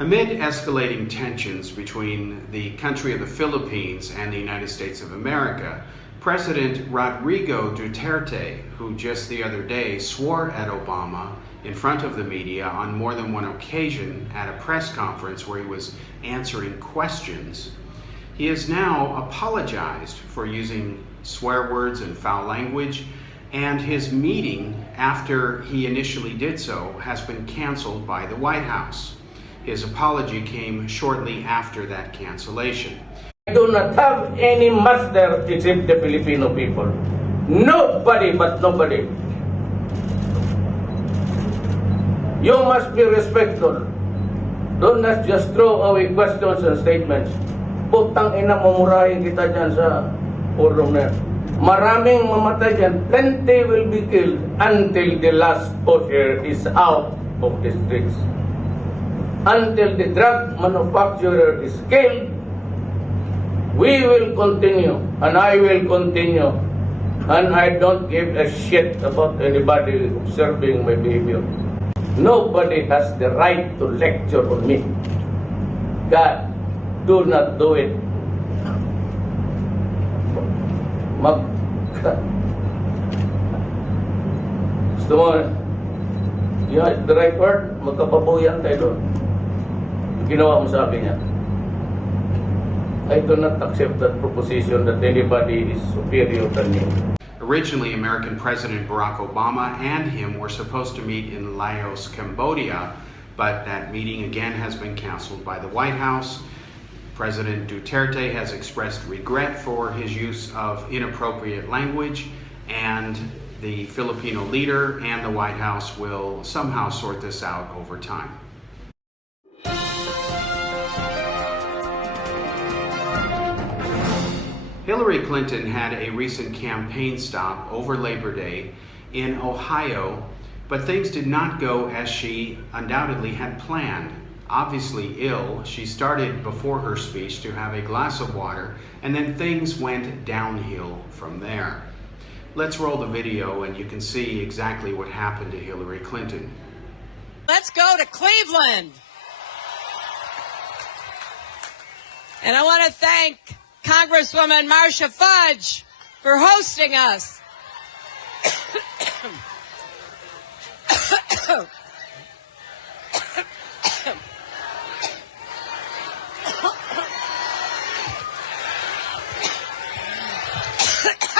Amid escalating tensions between the country of the Philippines and the United States of America, President Rodrigo Duterte, who just the other day swore at Obama in front of the media on more than one occasion at a press conference where he was answering questions, he has now apologized for using swear words and foul language, and his meeting after he initially did so has been canceled by the White House. His apology came shortly after that cancellation. I do not have any master except the Filipino people. Nobody but nobody. You must be respectful. Do not just throw away questions and statements. Putang ina, mamurahin kita dyan sa forum na. Maraming mamatay dyan. Plenty will be killed until the last poacher is out of the streets. Until the drug manufacturer is killed, we will continue, and I will continue, and I don't give a shit about anybody observing my behavior. Nobody has the right to lecture on me. God, do not do it. Gusto mo, the right word, magkapabuyan tayo doon. Ginawa mo sa akin yan. I do not accept that proposition that anybody is superior than me. Originally, American President Barack Obama and him were supposed to meet in Laos, Cambodia, but that meeting again has been canceled by the White House. President Duterte has expressed regret for his use of inappropriate language, and the Filipino leader and the White House will somehow sort this out over time. Hillary Clinton had a recent campaign stop over Labor Day in Ohio, but things did not go as she undoubtedly had planned. Obviously ill, she started before her speech to have a glass of water, and then things went downhill from there. Let's roll the video and you can see exactly what happened to Hillary Clinton. Let's go to Cleveland. And I want to thank Congresswoman Marcia Fudge for hosting us.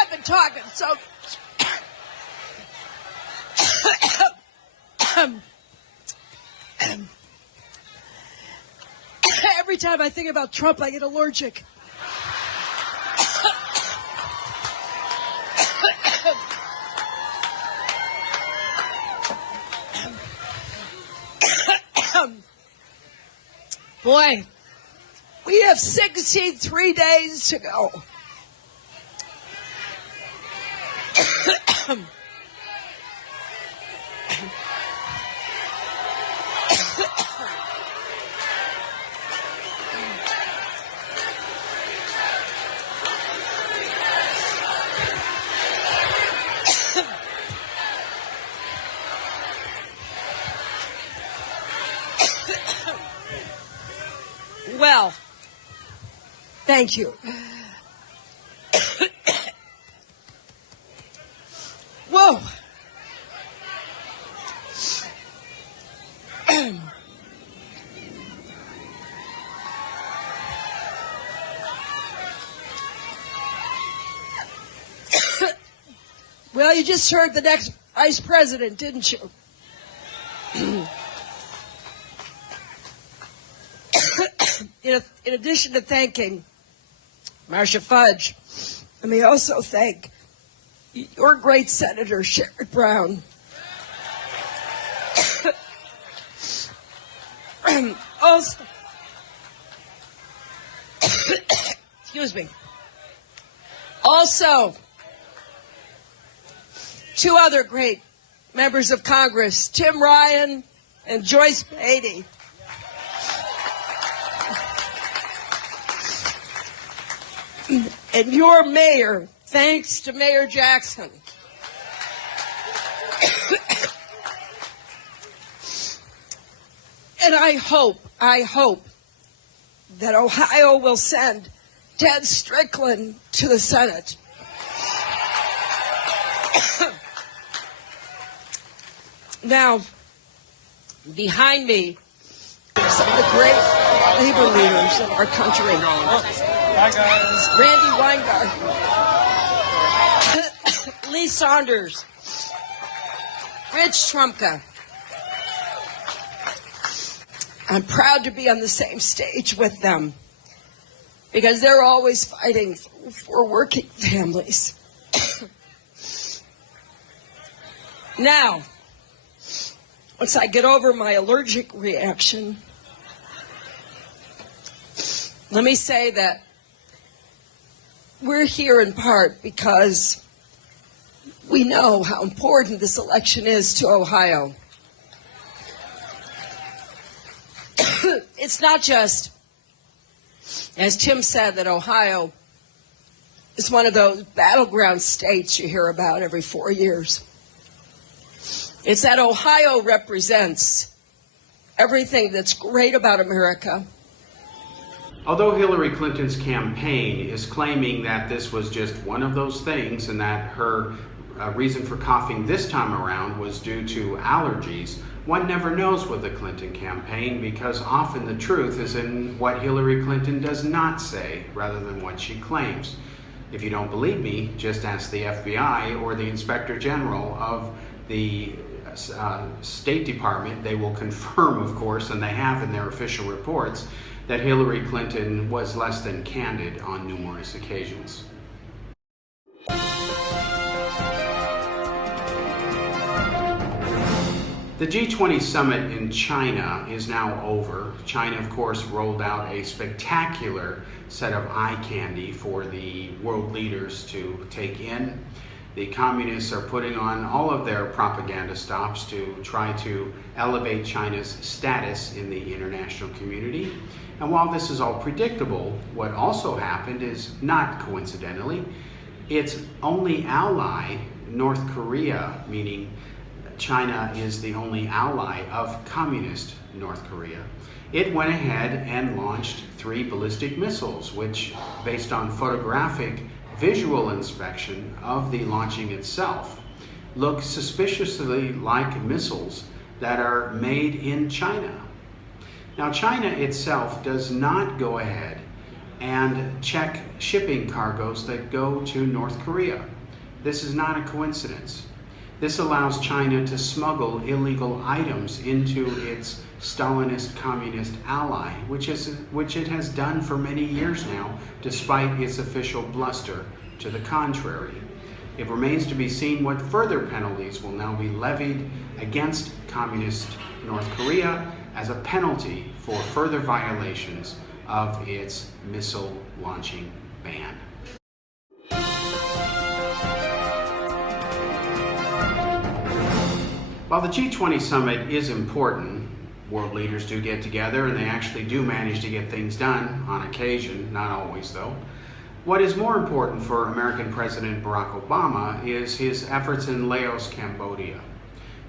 I've been talking so every time I think about Trump, I get allergic. Boy, we have 63 days to go. Well, thank you. Whoa. Well, you just heard the next vice president, didn't you? In addition to thanking Marcia Fudge, let me also thank your great Senator Sherrod Brown. Also, excuse me. Also, two other great members of Congress, Tim Ryan and Joyce Beatty. and your mayor, thanks to Mayor Jackson, and I hope that Ohio will send Ted Strickland to the Senate. Now, behind me are some of the great labor leaders in our country. Hi, guys. Randy Weingarten, Lee Saunders, Rich Trumka. I'm proud to be on the same stage with them because they're always fighting for working families. Now, once I get over my allergic reaction, let me say that we're here in part because we know how important this election is to Ohio. It's not just, as Tim said, that Ohio is one of those battleground states you hear about every 4 years. It's that Ohio represents everything that's great about America. Although Hillary Clinton's campaign is claiming that this was just one of those things and that her reason for coughing this time around was due to allergies, one never knows with the Clinton campaign because often the truth is in what Hillary Clinton does not say rather than what she claims. If you don't believe me, just ask the FBI or the Inspector General of the State Department. They will confirm, of course, and they have in their official reports, that Hillary Clinton was less than candid on numerous occasions. The G20 summit in China is now over. China, of course, rolled out a spectacular set of eye candy for the world leaders to take in. The communists are putting on all of their propaganda stops to try to elevate China's status in the international community. And while this is all predictable, what also happened is, not coincidentally, its only ally, North Korea, meaning China is the only ally of communist North Korea. It went ahead and launched 3 ballistic missiles, which, based on photographic visual inspection of the launching itself, look suspiciously like missiles that are made in China. Now, China itself does not go ahead and check shipping cargoes that go to North Korea. This is not a coincidence. This allows China to smuggle illegal items into its Stalinist communist ally, which it has done for many years now, despite its official bluster to the contrary. It remains to be seen what further penalties will now be levied against communist North Korea as a penalty for further violations of its missile launching ban. While the G20 summit is important, world leaders do get together and they actually do manage to get things done on occasion, not always though. What is more important for American President Barack Obama is his efforts in Laos, Cambodia.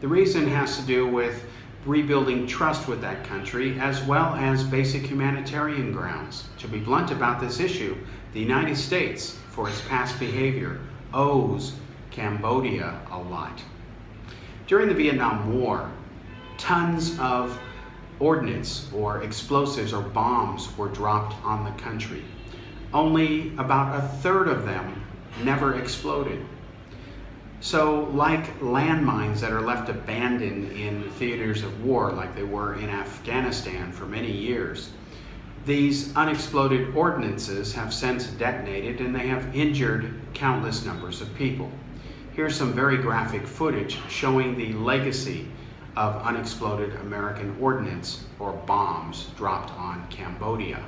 The reason has to do with rebuilding trust with that country as well as basic humanitarian grounds. To be blunt about this issue, the United States, for its past behavior, owes Cambodia a lot. During the Vietnam War, tons of ordnance or explosives or bombs were dropped on the country. Only about 1/3 of them never exploded. So, like landmines that are left abandoned in theaters of war, like they were in Afghanistan for many years, these unexploded ordnances have since detonated and they have injured countless numbers of people. Here's some very graphic footage showing the legacy of unexploded American ordnance or bombs dropped on Cambodia.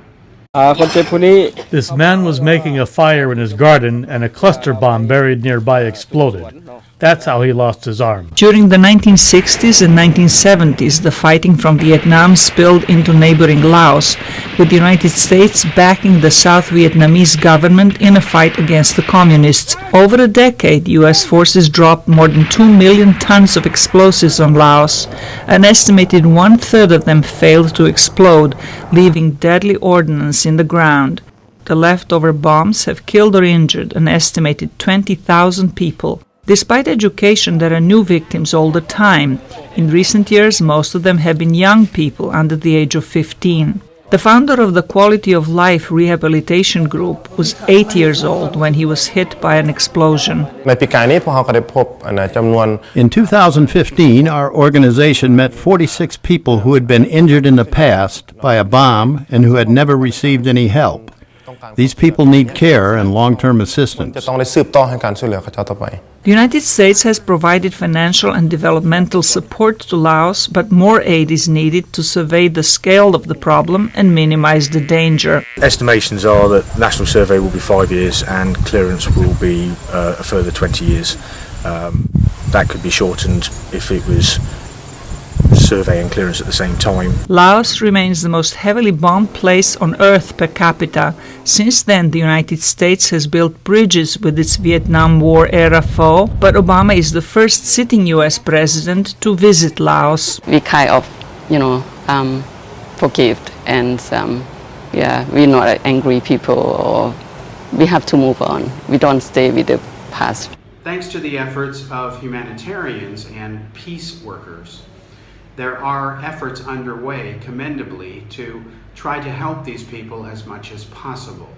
This man was making a fire in his garden and a cluster bomb buried nearby exploded. That's how he lost his arm. During the 1960s and 1970s, the fighting from Vietnam spilled into neighboring Laos, with the United States backing the South Vietnamese government in a fight against the communists. Over a decade, U.S. forces dropped more than 2 million tons of explosives on Laos. An estimated one-third of them failed to explode, leaving deadly ordnance in the ground. The leftover bombs have killed or injured an estimated 20,000 people. Despite education, there are new victims all the time. In recent years, most of them have been young people under the age of 15. The founder of the Quality of Life Rehabilitation Group was 8 years old when he was hit by an explosion. In 2015, our organization met 46 people who had been injured in the past by a bomb and who had never received any help. These people need care and long-term assistance. The United States has provided financial and developmental support to Laos, but more aid is needed to survey the scale of the problem and minimize the danger. Estimations are that national survey will be 5 years and clearance will be a further 20 years. That could be shortened if it was survey and clearance at the same time. Laos remains the most heavily bombed place on Earth per capita. Since then, the United States has built bridges with its Vietnam War-era foe, but Obama is the first sitting U.S. president to visit Laos. We kind of, forgive and, we're not angry people, or we have to move on. We don't stay with the past. Thanks to the efforts of humanitarians and peace workers, there are efforts underway, commendably, to try to help these people as much as possible.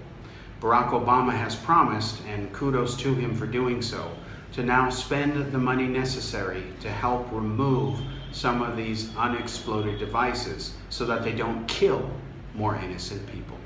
Barack Obama has promised, and kudos to him for doing so, to now spend the money necessary to help remove some of these unexploded devices so that they don't kill more innocent people.